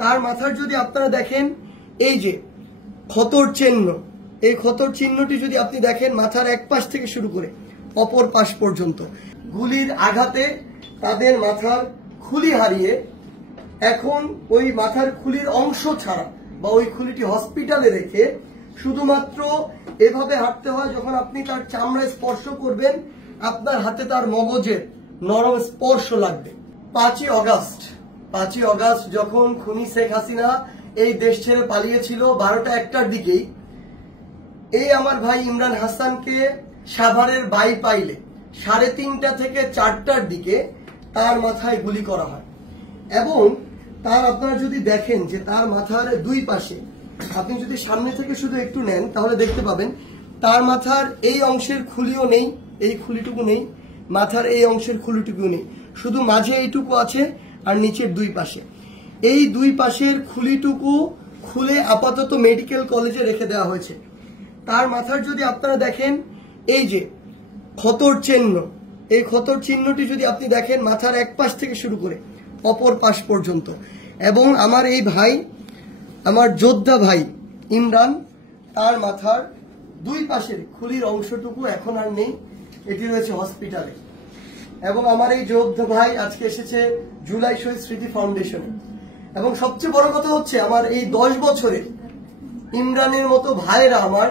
তার মাথার যদি আপনারা দেখেন এই যে ক্ষতর চিহ্ন, এই ক্ষতর চিহ্নটি যদি আপনি দেখেন মাথার এক পাশ থেকে শুরু করে অপর পাশ পর্যন্ত গুলির আঘাতে তাদের মাথার খুলি হারিয়ে এখন ওই মাথার খুলির অংশ ছাড়া বা ওই খুলিটি হসপিটালে রেখে শুধুমাত্র এভাবে হাঁটতে হয়। যখন আপনি তার চামড়ায় স্পর্শ করবেন আপনার হাতে তার মগজের নরম স্পর্শ লাগবে। 5ই অগাস্ট যখন খুনি শেখ হাসিনা এই দেশ ছেড়ে পালিয়েছিল 12টা 1টার দিকেই এই আমার ভাই ইমরান হাসানকে সাভারের বাইপাইলে 3:30টা থেকে 4টার দিকে তার মাথায় গুলি করা হয় এবং তার আপনারা যদি দেখেন যে তার মাথার দুই পাশে আপনি যদি সামনে থেকে শুধু একটু নেন তাহলে দেখতে পাবেন তার মাথার এই অংশের খুলিও নেই, এই খুলিটুকু নেই, মাথার এই অংশের খুলিটুকু নেই, শুধু মাঝে এইটুকু আছে আর নিচের দুই পাশে। এই দুই পাশের খুলিটুকু খুলে আপাতত মেডিকেল কলেজে রেখে দেওয়া হয়েছে। তার মাথার যদি আপনারা দেখেন এই যে ক্ষতর চিহ্ন, এই ক্ষতর চিহ্নটি যদি আপনি দেখেন মাথার এক পাশ থেকে শুরু করে অপর পাশ পর্যন্ত এবং আমার এই ভাই, আমার যোদ্ধা ভাই ইমরান, তার মাথার দুই পাশের খুলির অংশটুকু এখন আর নেই, এটি রয়েছে হসপিটালে। এবং আমার এই যোদ্ধা ভাই আজকে এসেছে জুলাই শহীদ স্মৃতি ফাউন্ডেশনে এবং সবচেয়ে বড় কথা হচ্ছে আমার এই 10 বছরের ইমরানের মতো ভাইরা আমার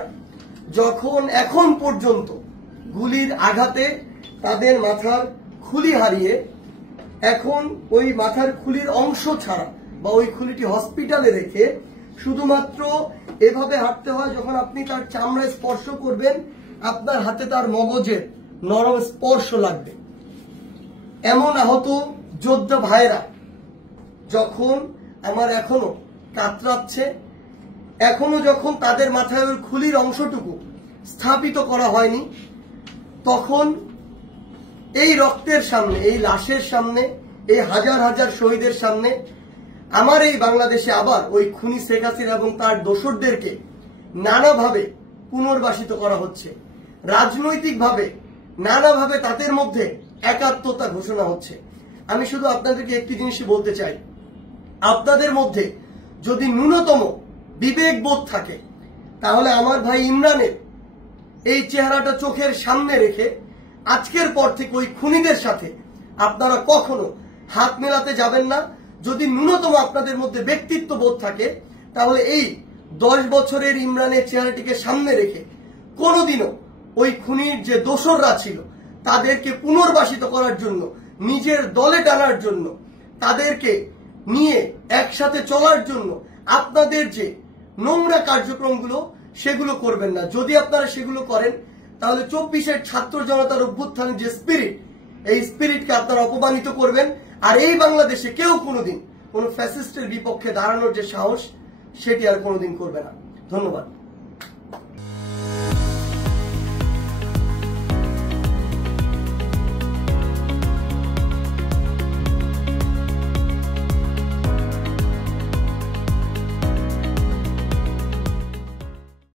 যখন এখন পর্যন্ত গুলির আঘাতে তাদের মাথার খুলি হারিয়ে এখন ওই মাথার খুলির অংশ ছাড়া বা ওই খুলিটি হসপিটালে রেখে শুধুমাত্র এভাবে হাঁটতে হয়। যখন আপনি তার চামড়ায় স্পর্শ করবেন আপনার হাতে তার মগজের নরম স্পর্শ লাগবে। এমন আহত যোদ্ধা ভাইরা যখন আমার এখনো কাতরাচ্ছে, এখনো যখন তাদের মাথায় ওই খুলির অংশটুকু স্থাপিত করা হয়নি, তখন এই রক্তের সামনে, এই লাশের সামনে, এই হাজার হাজার শহীদের সামনে আমার এই বাংলাদেশে আবার ওই খুনি শেখ হাসিনা এবং তার দোসরদেরকে নানাভাবে পুনর্বাসিত করা হচ্ছে, রাজনৈতিকভাবে নানাভাবে তাদের মধ্যে একাত্মতা ঘোষণা হচ্ছে। আমি শুধু আপনাদেরকে একটি জিনিসই বলতে চাই, আপনাদের মধ্যে যদি ন্যূনতম বিবেকবোধ থাকে তাহলে আমার ভাই ইমরানের এই চেহারাটা চোখের সামনে রেখে আজকের পর থেকে ওই খুনিদের সাথে আপনারা কখনো হাত মেলাতে যাবেন না। যদি ন্যূনতম আপনাদের মধ্যে ব্যক্তিত্ব বোধ থাকে তাহলে এই 10 বছরের ইমরানের চেহারাটিকে সামনে রেখে কোনোদিনও ওই খুনির যে দোসররা ছিল তাদেরকে পুনর্বাসিত করার জন্য, নিজের দলে টানার জন্য, তাদেরকে নিয়ে একসাথে চলার জন্য আপনাদের যে নোংরা কার্যক্রমগুলো সেগুলো করবেন না। যদি আপনারা সেগুলো করেন তাহলে 24-এর ছাত্র জনতার অভ্যুত্থানের যে স্পিরিট, এই স্পিরিটকে আপনারা অপমানিত করবেন। আর এই বাংলাদেশে কেউ কোনোদিন কোন ফ্যাসিস্টের বিপক্ষে দাঁড়ানোর যে সাহস সেটি আর কোনোদিন করবে না। ধন্যবাদ।